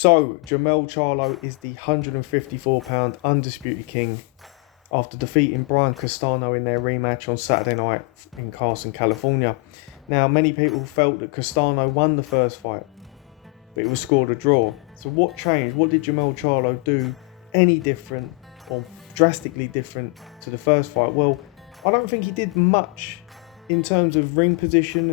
So, Jermell Charlo is the 154-pound undisputed king after defeating Brian Castano in their rematch on Saturday night in Carson, California. Now, many people felt that Castano won the first fight, but it was scored a draw. So what changed? What did Jermell Charlo do any different or drastically different to the first fight? Well, I don't think he did much in terms of ring position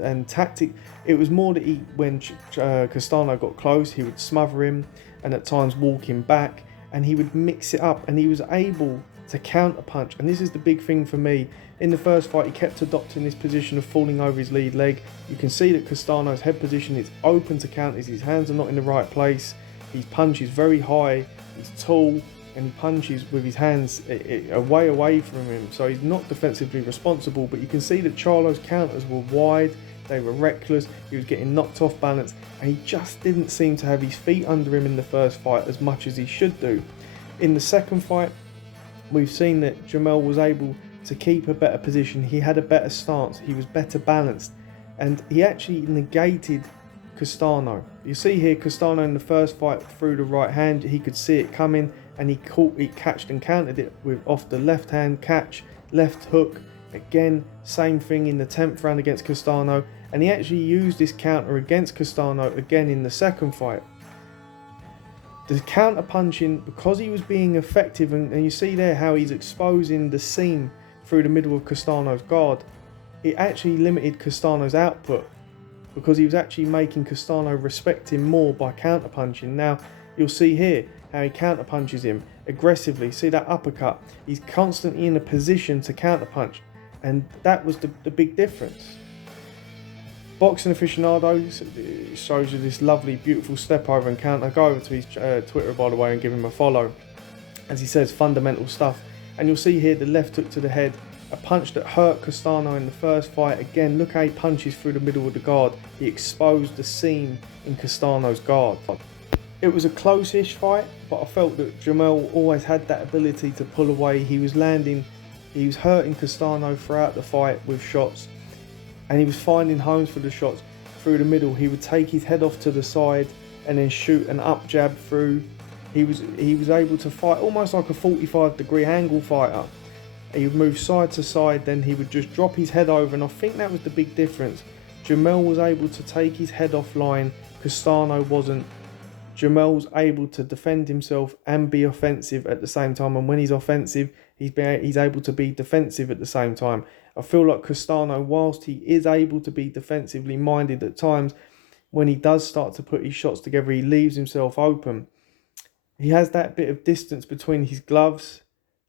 and tactic. It was more that when Castano got close, he would smother him and at times walk him back, and he would mix it up, and he was able to counter punch. And this is the big thing for me. In the first fight, he kept adopting this position of falling over his lead leg. You can see that Castano's head position is open to counters. His hands are not in the right place. His punch is very high. He's tall, and he punches with his hands away from him. So he's not defensively responsible. But you can see that Charlo's counters were wide. They were reckless. He was getting knocked off balance, and he just didn't seem to have his feet under him in the first fight as much as he should do. In the second fight, we've seen that Jermell was able to keep a better position. He had a better stance. He was better balanced, and he actually negated Castano. You see here, Castano in the first fight threw the right hand. He could see it coming, and he catched and countered it with off the left hand catch, left hook. Again, same thing in the 10th round against Castano, and he actually used this counter against Castano again in the second fight. The counter punching, because he was being effective, and you see there how he's exposing the seam through the middle of Castano's guard, it actually limited Castano's output, because he was actually making Castano respect him more by counter punching. Now you'll see here how he counter punches him aggressively. See that uppercut? He's constantly in a position to counter punch, and that was the big difference. Boxing Aficionado shows you this lovely, beautiful step over and counter. Go over to his Twitter, by the way, and give him a follow. As he says, fundamental stuff. And you'll see here the left hook to the head, a punch that hurt Castano in the first fight. Again, look how he punches through the middle of the guard. He exposed the seam in Castano's guard. It was a close-ish fight, but I felt that Jermell always had that ability to pull away. He was hurting Castano throughout the fight with shots, and he was finding homes for the shots through the middle. He would take his head off to the side and then shoot an up jab through. He was able to fight almost like a 45-degree angle fighter. He would move side to side, then he would just drop his head over, and I think that was the big difference. Jermell was able to take his head offline, Castano wasn't. Jermell was able to defend himself and be offensive at the same time, and when he's offensive, he's able to be defensive at the same time. I feel like Castano, whilst he is able to be defensively minded at times, when he does start to put his shots together, he leaves himself open. He has that bit of distance between his gloves.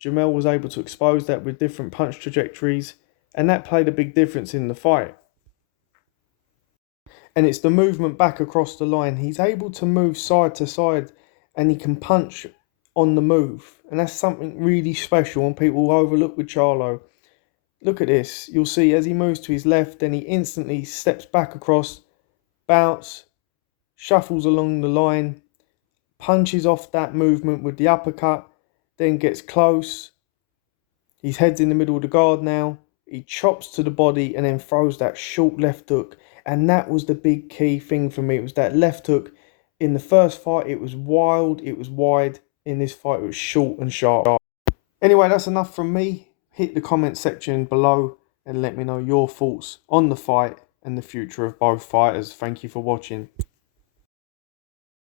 Jermell was able to expose that with different punch trajectories, and that played a big difference in the fight. And it's the movement back across the line. He's able to move side to side, and he can punch on the move. And that's something really special, and people overlook with Charlo. Look at this. You'll see as he moves to his left, then he instantly steps back across, bounce, shuffles along the line, punches off that movement with the uppercut, then gets close. His head's in the middle of the guard now. He chops to the body and then throws that short left hook. And that was the big key thing for me. It was that left hook. In the first fight, it was wild, it was wide. In this fight, it was short and sharp. Anyway, that's enough from me. Hit the comment section below and let me know your thoughts on the fight and the future of both fighters. Thank you for watching.